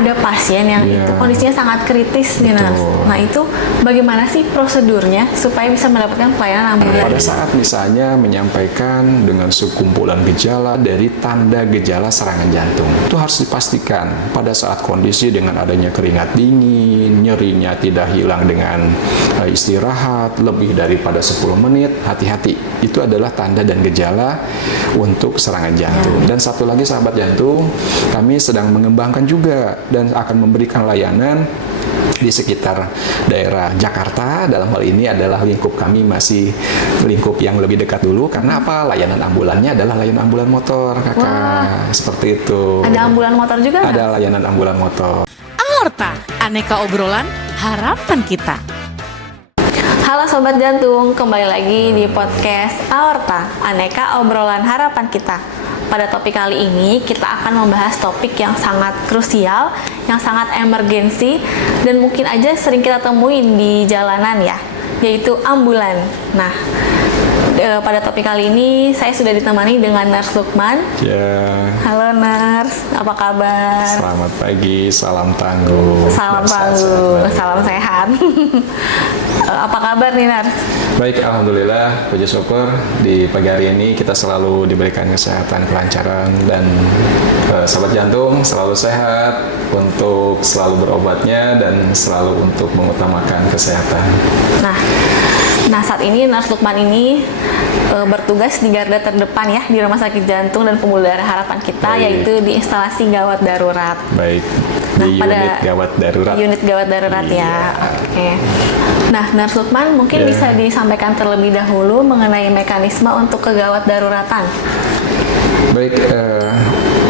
ada pasien yang itu kondisinya sangat kritis nih Nars. Nah itu bagaimana sih prosedurnya supaya bisa mendapatkan pelayanan ambulan? Pada saat misalnya menyampaikan dengan sekumpulan gejala dari tanda gejala serangan jantung, itu harus dipastikan pada saat kondisi dengan adanya keringat dingin, nyerinya tidak hilang dengan istirahat lebih daripada 10 menit, hati-hati. Itu adalah tanda dan gejala untuk serangan jantung. Dan satu lagi sahabat jantung, kami sedang mengembangkan juga dan akan memberikan layanan di sekitar daerah Jakarta. Dalam hal ini adalah lingkup kami masih lingkup yang lebih dekat dulu, karena apa? Layanan ambulannya adalah layanan ambulan motor, Kakak. Wah. Seperti itu. Ada ambulan motor juga? Ada layanan ambulan motor. Aorta, aneka obrolan harapan kita. Halo Sobat Jantung, kembali lagi di podcast Aorta, aneka obrolan harapan kita. Pada topik kali ini, kita akan membahas topik yang sangat krusial, yang sangat emergensi, dan mungkin aja sering kita temuin di jalanan ya, yaitu ambulan. Nah, pada topik kali ini, saya sudah ditemani dengan Nars Lukman. Ya. Halo Nars, apa kabar? Selamat pagi, salam tangguh. Salam tangguh, salam sehat. Apa kabar nih Nars? Baik, alhamdulillah, puji syukur di pagi hari ini kita selalu diberikan kesehatan, kelancaran, dan sahabat jantung selalu sehat untuk selalu berobatnya dan selalu untuk mengutamakan kesehatan. Nah saat ini Nars Lukman ini bertugas di garda terdepan ya di Rumah Sakit Jantung dan Pembuluh Darah Harapan kita. Baik. Yaitu di instalasi gawat darurat. Baik, di unit gawat darurat. Unit gawat darurat ya. Oke. Nah, Nars Lukman mungkin bisa disampaikan terlebih dahulu mengenai mekanisme untuk kegawat daruratan. Baik,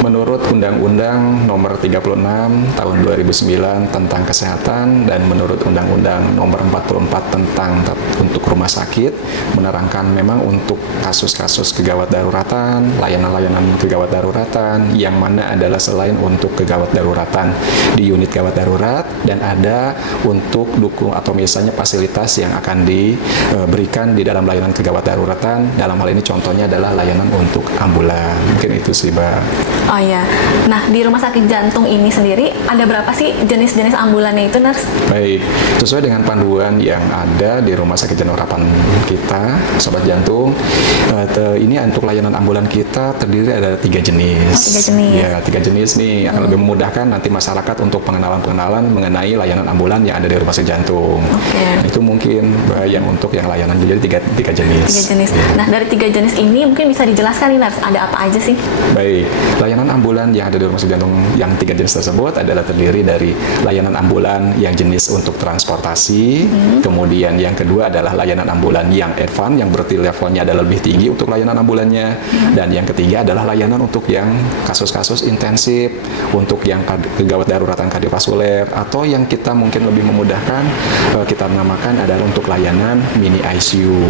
menurut Undang-Undang Nomor 36 Tahun 2009 tentang Kesehatan dan menurut Undang-Undang Nomor 44 tentang untuk rumah sakit menerangkan memang untuk kasus-kasus kegawat daruratan, layanan-layanan kegawat daruratan yang mana adalah selain untuk kegawat daruratan di unit gawat darurat dan ada untuk dukung atau misalnya fasilitas yang akan diberikan di dalam layanan kegawat daruratan. Dalam hal ini contohnya adalah layanan untuk ambulan. Mungkin itu sih, Mbak. Oh ya. Nah, di Rumah Sakit Jantung ini sendiri ada berapa sih jenis-jenis ambulannya itu, Nars? Baik, sesuai dengan panduan yang ada di Rumah Sakit Jantung Harapan kita, Sobat Jantung, ini untuk layanan ambulan kita terdiri ada 3 jenis. 3 jenis. Ya, 3 jenis nih akan lebih memudahkan nanti masyarakat untuk pengenalan-pengenalan mengenai layanan ambulan yang ada di Rumah Sakit Jantung. Nah, itu mungkin yang untuk yang layanan jadi 3 jenis. 3 jenis. Nah, dari 3 jenis ini mungkin bisa dijelaskan nih, Nars, ada apa aja sih? Baik, layanan ambulan yang ada di Rumah Sakit Jantung yang 3 jenis tersebut adalah terdiri dari layanan ambulan yang jenis untuk transportasi, kemudian yang kedua adalah layanan ambulan yang advance, yang berarti levelnya adalah lebih tinggi untuk layanan ambulannya, dan yang ketiga adalah layanan untuk yang kasus-kasus intensif, untuk yang kegawat daruratan kardiovaskuler, atau yang kita mungkin lebih memudahkan kita namakan adalah untuk layanan mini ICU.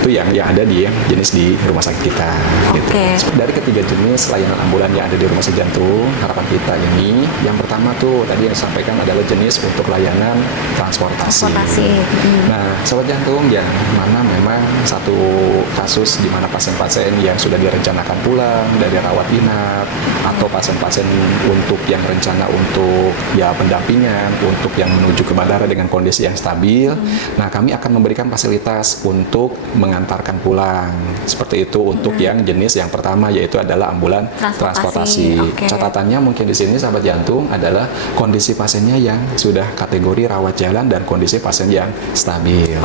Itu yang ada di jenis di rumah sakit kita. Gitu. Dari ketiga jenis layanan ambulan yang ada di Rumah Sakit Jantung Harapan kita ini, yang pertama tuh tadi yang disampaikan adalah jenis untuk layanan transportasi. Nah, Sobat Jantung, yang mana memang satu kasus di mana pasien-pasien yang sudah direncanakan pulang dari rawat inap atau pasien-pasien untuk yang rencana untuk pendampingan untuk yang menuju ke bandara dengan kondisi yang stabil. Nah, kami akan memberikan fasilitas untuk mengantarkan pulang. Seperti itu untuk yang jenis yang pertama, yaitu adalah ambulan transportasi. Catatannya mungkin di sini Sahabat Jantung adalah kondisi pasiennya yang sudah kategori rawat jalan dan kondisi pasien yang stabil.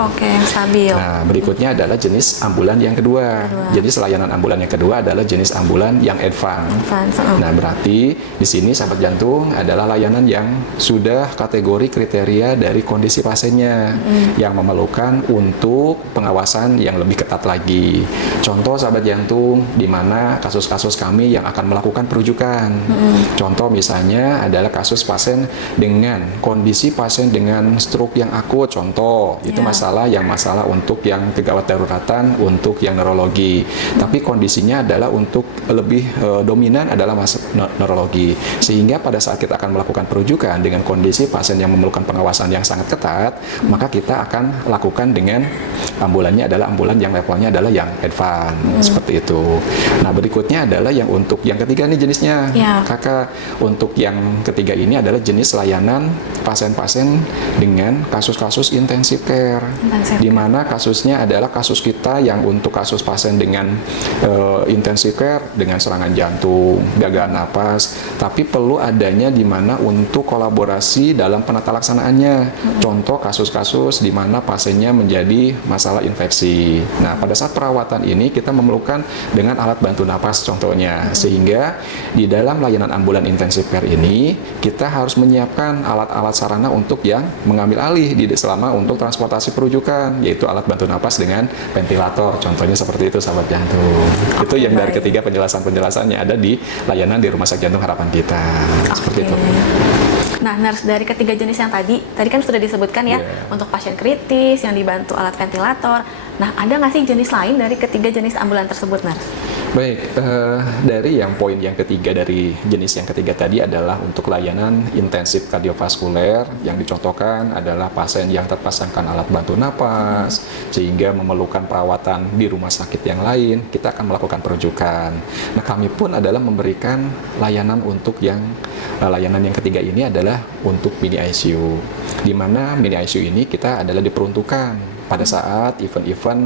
Stabil. Nah, berikutnya adalah jenis ambulan yang kedua. Jenis layanan ambulan yang kedua adalah jenis ambulan yang advance. Nah, berarti di sini Sahabat Jantung adalah layanan yang sudah kategori kriteria dari kondisi pasiennya yang memerlukan untuk pengawasan yang lebih ketat lagi. Contoh Sahabat Jantung, di mana kasus-kasus kami yang akan melakukan perujukan. Contoh misalnya adalah kasus pasien dengan kondisi pasien dengan stroke yang akut. Contoh, itu masalah untuk yang kegawat daruratan, untuk yang neurologi. Tapi kondisinya adalah untuk lebih dominan adalah neurologi. Sehingga pada saat kita akan melakukan perujukan dengan kondisi pasien yang memerlukan pengawasan yang sangat ketat, maka kita akan lakukan dengan ambulannya adalah ambulan yang levelnya adalah yang advance. Seperti itu. Nah, berikutnya adalah yang untuk yang ketiga nih jenisnya, Ya. Kakak. Untuk yang ketiga ini adalah jenis layanan pasien-pasien dengan kasus-kasus intensive care. Intensive Di mana kasusnya adalah kasus kita yang untuk kasus pasien dengan intensive care, dengan serangan jantung, gagal napas, tapi perlu adanya di mana untuk kolaborasi dalam penata laksanaannya. Contoh kasus-kasus di mana pasiennya menjadi masalah infeksi. Nah, pada saat perawatan ini kita memerlukan dengan alat bantu napas contohnya, sehingga di dalam layanan ambulan intensive care ini kita harus menyiapkan alat-alat sarana untuk yang mengambil alih selama untuk transportasi perujukan, yaitu alat bantu napas dengan ventilator, contohnya seperti itu sahabat jantung. Itu yang dari baik. ketiga penjelasannya ada di layanan di Rumah Sakit Jantung Harapan Kita. Seperti itu. Nah, nurse, dari ketiga jenis yang tadi kan sudah disebutkan ya, Iya. untuk pasien kritis yang dibantu alat ventilator. Nah, ada nggak sih jenis lain dari ketiga jenis ambulan tersebut, nurse? Baik, dari yang poin yang ketiga dari jenis yang ketiga tadi adalah untuk layanan intensif kardiovaskuler, yang dicontohkan adalah pasien yang terpasangkan alat bantu napas sehingga memerlukan perawatan di rumah sakit yang lain, kita akan melakukan perujukan. Nah, kami pun adalah memberikan layanan untuk yang layanan yang ketiga ini adalah untuk mini ICU, di mana mini ICU ini kita adalah diperuntukkan pada saat event-event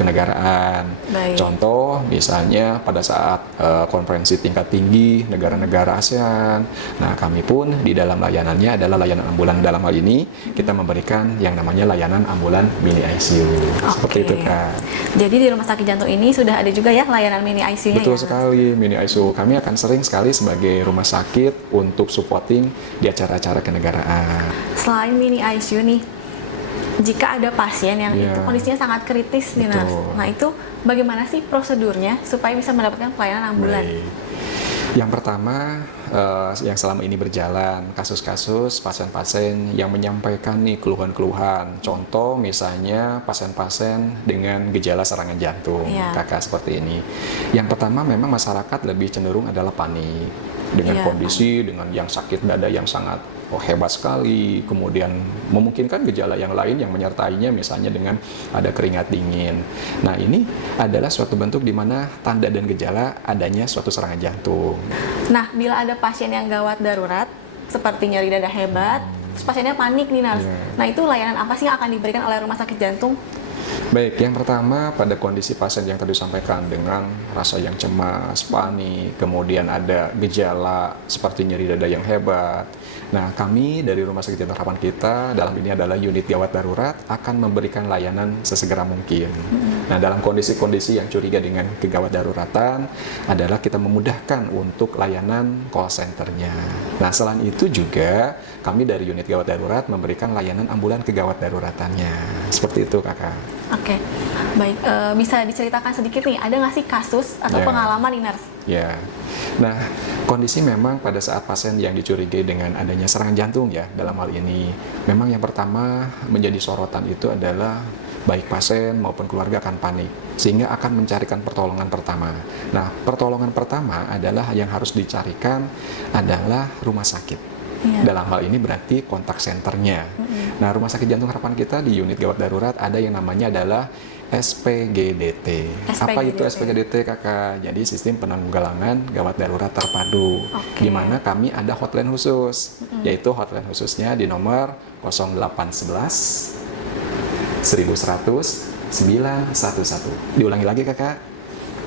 kenegaraan. Baik. Contoh misalnya pada saat konferensi tingkat tinggi negara-negara ASEAN. Nah, kami pun di dalam layanannya adalah layanan ambulan. Dalam hal ini kita memberikan yang namanya layanan ambulan mini ICU. Seperti itu, Kak. Jadi di rumah sakit jantung ini sudah ada juga ya layanan mini ICU-nya Betul ya? sekali, mini ICU. Kami akan sering sekali sebagai rumah sakit untuk supporting di acara-acara kenegaraan. Selain mini ICU nih, jika ada pasien yang Iya. itu kondisinya sangat kritis nih, nurse. Betul. Nah, itu bagaimana sih prosedurnya supaya bisa mendapatkan pelayanan ambulan? Baik. Yang pertama, yang selama ini berjalan, kasus-kasus pasien-pasien yang menyampaikan nih keluhan-keluhan. Contoh misalnya pasien-pasien dengan gejala serangan jantung, Iya. Kakak, seperti ini. Yang pertama memang masyarakat lebih cenderung adalah panik dengan Iya. kondisi, dengan yang sakit dada yang sangat hebat sekali, kemudian memungkinkan gejala yang lain yang menyertainya, misalnya dengan ada keringat dingin. Nah, ini adalah suatu bentuk di mana tanda dan gejala adanya suatu serangan jantung. Nah, bila ada pasien yang gawat darurat, seperti nyeri dada hebat, terus pasiennya panik nih, nurse. Iya. Nah, itu layanan apa sih yang akan diberikan oleh rumah sakit jantung? Baik, yang pertama pada kondisi pasien yang tadi disampaikan dengan rasa yang cemas, panik, kemudian ada gejala seperti nyeri dada yang hebat. Nah, kami dari Rumah Sakit Jantung Harapan Kita, dalam ini adalah unit gawat darurat, akan memberikan layanan sesegera mungkin. Nah, dalam kondisi-kondisi yang curiga dengan kegawat daruratan adalah kita memudahkan untuk layanan call center-nya. Nah, selain itu juga kami dari unit gawat darurat memberikan layanan ambulan kegawat daruratannya. Seperti itu, Kakak. Oke, baik. Bisa diceritakan sedikit nih, ada nggak sih kasus atau Ya. pengalaman nih, nurse? Ya, nah kondisi memang pada saat pasien yang dicurigai dengan adanya serangan jantung ya, dalam hal ini memang yang pertama menjadi sorotan itu adalah baik pasien maupun keluarga akan panik, sehingga akan mencarikan pertolongan pertama. Nah, pertolongan pertama adalah yang harus dicarikan adalah rumah sakit. Iya. Dalam hal ini berarti kontak senternya. Nah, Rumah Sakit Jantung Harapan Kita di unit gawat darurat ada yang namanya adalah SPGDT. Apa itu SPGDT, Kakak? Jadi sistem penanggulangan gawat darurat terpadu. Oke. Di mana kami ada hotline khusus, yaitu hotline khususnya di nomor 0811 1100 911. Diulangi lagi, Kakak.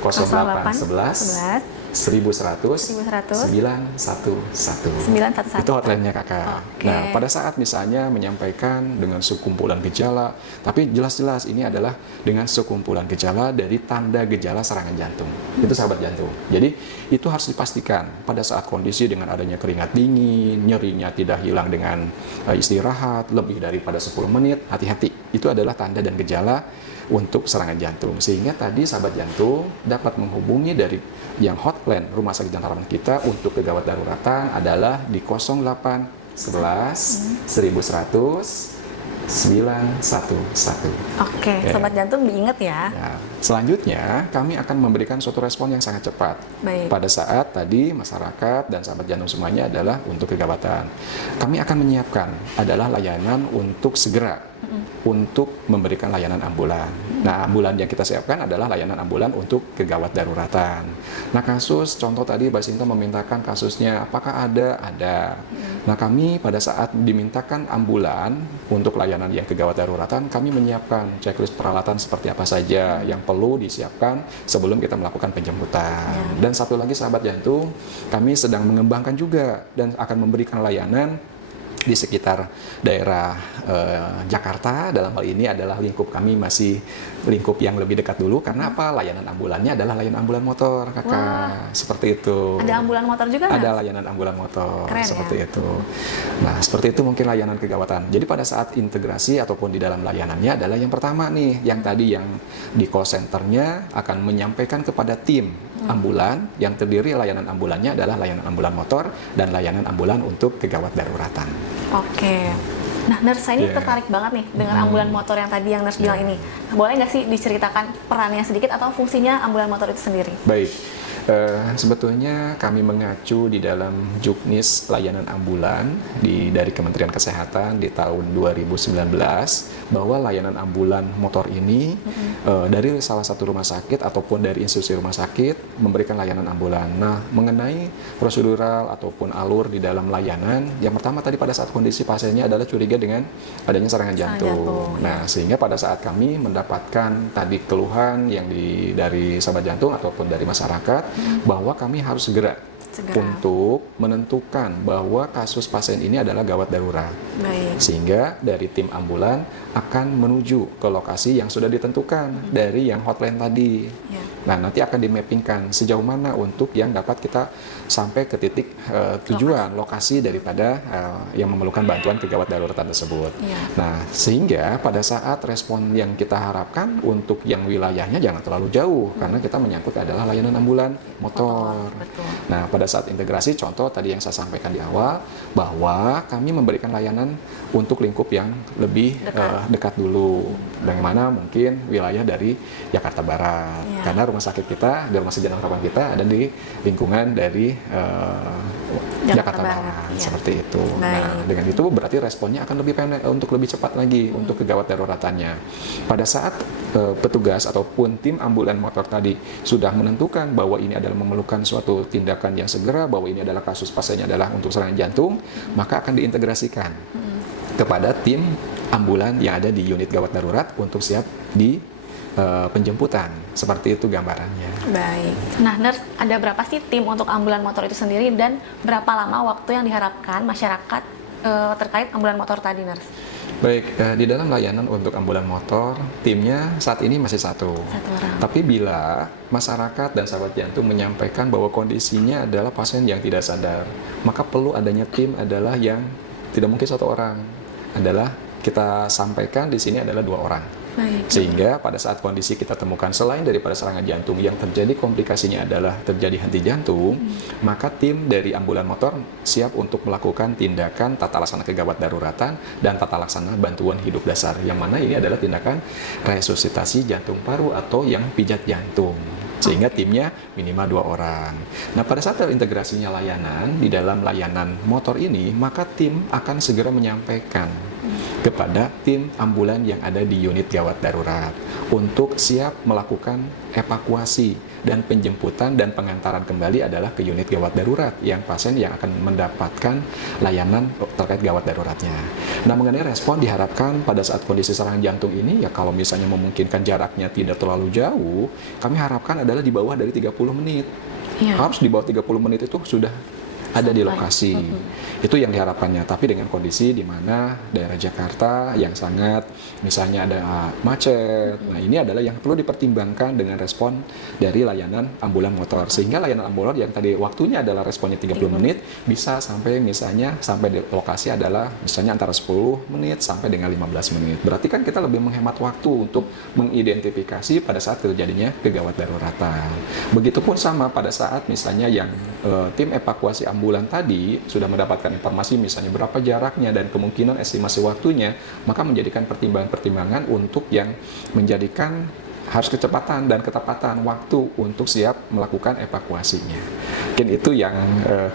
0811 1100 1100 911. 911. Itu hotline-nya, Kakak. Oke. Nah, pada saat misalnya menyampaikan dengan sekumpulan gejala, tapi jelas-jelas ini adalah dengan sekumpulan gejala dari tanda gejala serangan jantung. Itu sahabat jantung. Jadi, itu harus dipastikan pada saat kondisi dengan adanya keringat dingin, nyerinya tidak hilang dengan istirahat lebih daripada 10 menit, hati-hati. Itu adalah tanda dan gejala untuk serangan jantung. Sehingga tadi sahabat jantung dapat menghubungi dari yang hotline Rumah Sakit Jantung Harapan Kita untuk kegawat daruratan adalah di 0811 1100 911. Oke, Ya. sobat jantung diingat ya. Ya, selanjutnya kami akan memberikan suatu respon yang sangat cepat. Baik. Pada saat tadi masyarakat dan sahabat jantung semuanya adalah untuk kegawatan. Kami akan menyiapkan adalah layanan untuk segera untuk memberikan layanan ambulan. Nah, ambulan yang kita siapkan adalah layanan ambulan untuk kegawat daruratan. Nah, kasus contoh tadi Mbak Sinta memintakan kasusnya apakah ada? Ada. Nah, kami pada saat dimintakan ambulan untuk layanan yang kegawat daruratan, kami menyiapkan checklist peralatan seperti apa saja yang perlu disiapkan sebelum kita melakukan penjemputan. Dan satu lagi sahabat jantung, kami sedang mengembangkan juga dan akan memberikan layanan di sekitar daerah Jakarta. Dalam hal ini adalah lingkup kami masih lingkup yang lebih dekat dulu, karena apa? Layanan ambulannya adalah layanan ambulan motor, kakak. Wah. Seperti itu. Ada ambulan motor juga nggak? Ada layanan ambulan motor. Keren, seperti ya? itu. Nah, seperti itu mungkin layanan kegawatan. Jadi pada saat integrasi ataupun di dalam layanannya adalah yang pertama nih, yang tadi yang di call centernya akan menyampaikan kepada tim ambulan yang terdiri layanan ambulannya adalah layanan ambulan motor dan layanan ambulan untuk kegawat daruratan. Oke. Nah, nurse, saya ini Yeah. tertarik banget nih dengan ambulan motor yang tadi yang nurse bilang ini. Nah, boleh nggak sih diceritakan perannya sedikit atau fungsinya ambulan motor itu sendiri? Baik, sebetulnya kami mengacu di dalam Juknis layanan ambulan dari Kementerian Kesehatan di tahun 2019 bahwa layanan ambulan motor ini dari salah satu rumah sakit ataupun dari institusi rumah sakit memberikan layanan ambulan. Nah, mengenai prosedural ataupun alur di dalam layanan, yang pertama tadi pada saat kondisi pasiennya adalah curiga dengan adanya serangan jantung. Nah, sehingga pada saat kami mendapatkan tadi keluhan yang dari sahabat jantung ataupun dari masyarakat, bahwa kami harus segera untuk menentukan bahwa kasus pasien ini adalah gawat darurat. Baik. Sehingga dari tim ambulan akan menuju ke lokasi yang sudah ditentukan dari yang hotline tadi. Ya. Nah, nanti akan dimappingkan sejauh mana untuk yang dapat kita sampai ke titik tujuan lokasi daripada yang memerlukan bantuan kegawat daruratan tersebut. Ya. Nah, sehingga pada saat respon yang kita harapkan untuk yang wilayahnya jangan terlalu jauh, karena kita menyangkut adalah layanan ambulan motor. Betul. Nah, pada saat integrasi, contoh tadi yang saya sampaikan di awal, bahwa kami memberikan layanan untuk lingkup yang lebih dekat dulu, bagaimana mungkin wilayah dari Jakarta Barat, Ya. karena rumah sakit kita, di rumah sakit jantung harapan kita ada di lingkungan dari Jakarta Barat, ya. seperti itu. Baik. Nah, dengan itu berarti responnya akan lebih pendek untuk lebih cepat lagi untuk kegawat daruratannya. Pada saat petugas ataupun tim ambulan motor tadi sudah menentukan bahwa ini adalah memerlukan suatu tindakan yang segera, bahwa ini adalah kasus pasiennya adalah untuk serangan jantung, maka akan diintegrasikan kepada tim ambulan yang ada di unit gawat darurat untuk siap di penjemputan. Seperti itu gambarannya. Baik. Nah, nurse, ada berapa sih tim untuk ambulan motor itu sendiri dan berapa lama waktu yang diharapkan masyarakat terkait ambulan motor tadi, nurse? Baik, di dalam layanan untuk ambulan motor, timnya saat ini masih satu. Satu orang. Tapi bila masyarakat dan sahabat jantung menyampaikan bahwa kondisinya adalah pasien yang tidak sadar, maka perlu adanya tim adalah yang tidak mungkin satu orang. Adalah kita sampaikan di sini adalah 2 orang. Baik. Sehingga pada saat kondisi kita temukan selain daripada serangan jantung yang terjadi komplikasinya adalah terjadi henti jantung, maka tim dari ambulan motor siap untuk melakukan tindakan tata laksana kegawat daruratan dan tata laksana bantuan hidup dasar, yang mana ini adalah tindakan resusitasi jantung paru atau yang pijat jantung. Sehingga timnya minimal 2 orang. Nah, pada saat terintegrasinya layanan di dalam layanan motor ini, maka tim akan segera menyampaikan kepada tim ambulan yang ada di unit gawat darurat untuk siap melakukan evakuasi dan penjemputan dan pengantaran kembali adalah ke unit gawat darurat yang pasien yang akan mendapatkan layanan terkait gawat daruratnya. Nah, mengenai respon diharapkan pada saat kondisi serangan jantung ini, ya kalau misalnya memungkinkan jaraknya tidak terlalu jauh, kami harapkan adalah di bawah dari 30 menit. Iya. Harus di bawah 30 menit itu sudah ada di lokasi. Itu yang diharapkannya. Tapi dengan kondisi di mana daerah Jakarta yang sangat misalnya ada macet. Nah, ini adalah yang perlu dipertimbangkan dengan respon dari layanan ambulan motor. Sehingga layanan ambulan yang tadi waktunya adalah responnya 30 menit bisa sampai misalnya sampai di lokasi adalah misalnya antara 10 menit sampai dengan 15 menit. Berarti kan kita lebih menghemat waktu untuk mengidentifikasi pada saat terjadinya kegawat daruratan. Begitupun sama pada saat misalnya yang tim evakuasi ambulan tadi sudah mendapatkan informasi misalnya berapa jaraknya dan kemungkinan estimasi waktunya, maka menjadikan pertimbangan-pertimbangan untuk yang menjadikan harus kecepatan dan ketepatan waktu untuk siap melakukan evakuasinya. Mungkin itu yang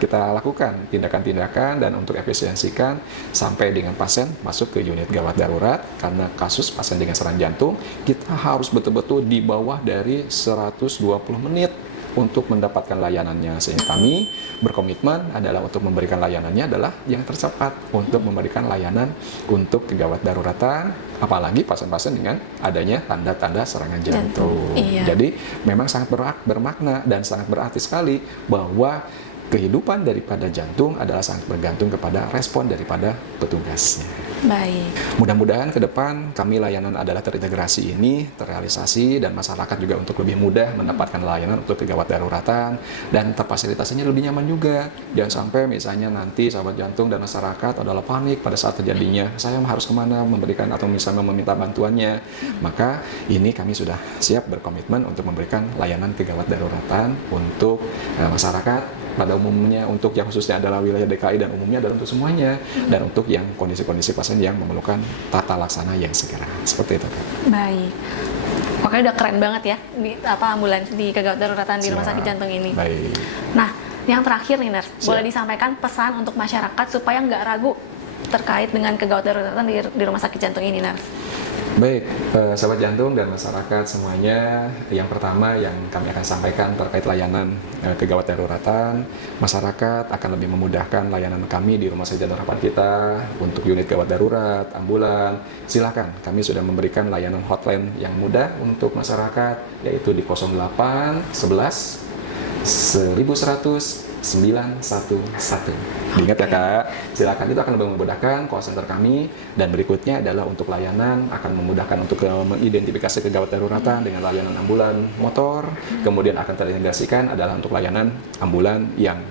kita lakukan, tindakan-tindakan dan untuk efisiensikan sampai dengan pasien masuk ke unit gawat darurat. Karena kasus pasien dengan serangan jantung, kita harus betul-betul di bawah dari 120 menit untuk mendapatkan layanannya, sehingga kami berkomitmen adalah untuk memberikan layanannya adalah yang tercepat untuk memberikan layanan untuk gawat daruratan, apalagi pasien-pasien dengan adanya tanda-tanda serangan jantung. Iya. Jadi memang sangat bermakna dan sangat berarti sekali bahwa kehidupan daripada jantung adalah sangat bergantung kepada respon daripada petugasnya. Baik. Mudah-mudahan ke depan kami layanan adalah terintegrasi ini terrealisasi dan masyarakat juga untuk lebih mudah mendapatkan layanan untuk gawat daruratan dan terfasilitasinya lebih nyaman juga. Jangan sampai misalnya nanti sahabat jantung dan masyarakat adalah panik pada saat terjadinya, saya harus kemana memberikan atau misalnya meminta bantuannya. Maka ini kami sudah siap berkomitmen untuk memberikan layanan gawat daruratan untuk masyarakat pada umumnya, untuk yang khususnya adalah wilayah DKI dan umumnya adalah untuk semuanya, dan untuk yang kondisi-kondisi pasien yang memerlukan tata laksana yang segera. Seperti itu, Kak. Baik. Pokoknya udah keren banget ya di ambulans di kegawat daruratan di rumah sakit jantung ini. Baik. Nah, yang terakhir nih, Nurse, Siap. boleh disampaikan pesan untuk masyarakat supaya nggak ragu terkait dengan kegawat daruratan di rumah sakit jantung ini, Nurse. Baik, sahabat jantung dan masyarakat semuanya, yang pertama yang kami akan sampaikan terkait layanan kegawat daruratan, masyarakat akan lebih memudahkan layanan kami di rumah sakit jantung harapan kita untuk unit gawat darurat, ambulan. Silakan, kami sudah memberikan layanan hotline yang mudah untuk masyarakat, yaitu di 08 11 1100 911. Diingat ya, Kak. Silakan, itu akan lebih memudahkan call center kami. Dan berikutnya adalah untuk layanan akan memudahkan untuk mengidentifikasi kegawat daruratan dengan layanan ambulan motor. Kemudian akan terintegrasikan adalah untuk layanan ambulan yang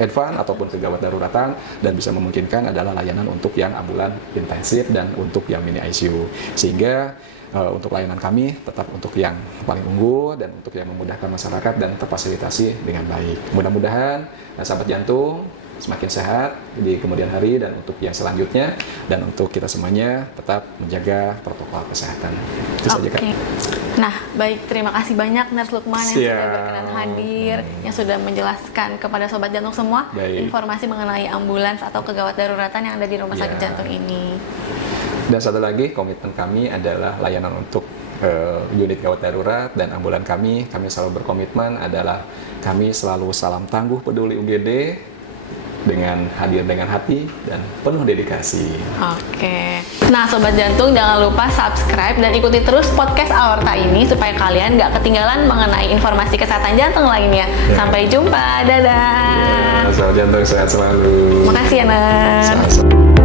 advance ataupun kegawat daruratan, dan bisa memungkinkan adalah layanan untuk yang ambulan intensif dan untuk yang mini ICU. Sehingga untuk layanan kami tetap untuk yang paling unggul dan untuk yang memudahkan masyarakat dan terfasilitasi dengan baik. Mudah-mudahan sahabat jantung semakin sehat di kemudian hari dan untuk yang selanjutnya, dan untuk kita semuanya tetap menjaga protokol kesehatan. Itu saja, Kak. Nah, baik, terima kasih banyak Nurse Lukman yang sudah Siap. berkenan hadir, yang sudah menjelaskan kepada sobat jantung semua Baik. informasi mengenai ambulans atau kegawat daruratan yang ada di rumah sakit Ya. jantung ini. Dan satu lagi, komitmen kami adalah layanan untuk unit gawat darurat dan ambulan kami selalu berkomitmen adalah kami selalu salam tangguh peduli UGD dengan hadir dengan hati dan penuh dedikasi. Oke. Nah, sobat jantung jangan lupa subscribe dan ikuti terus podcast Aorta ini supaya kalian nggak ketinggalan mengenai informasi kesehatan jantung lainnya. Sampai jumpa, dadah. Sahabat jantung sehat selalu. Makasih ya, Nurse. Sama-sama.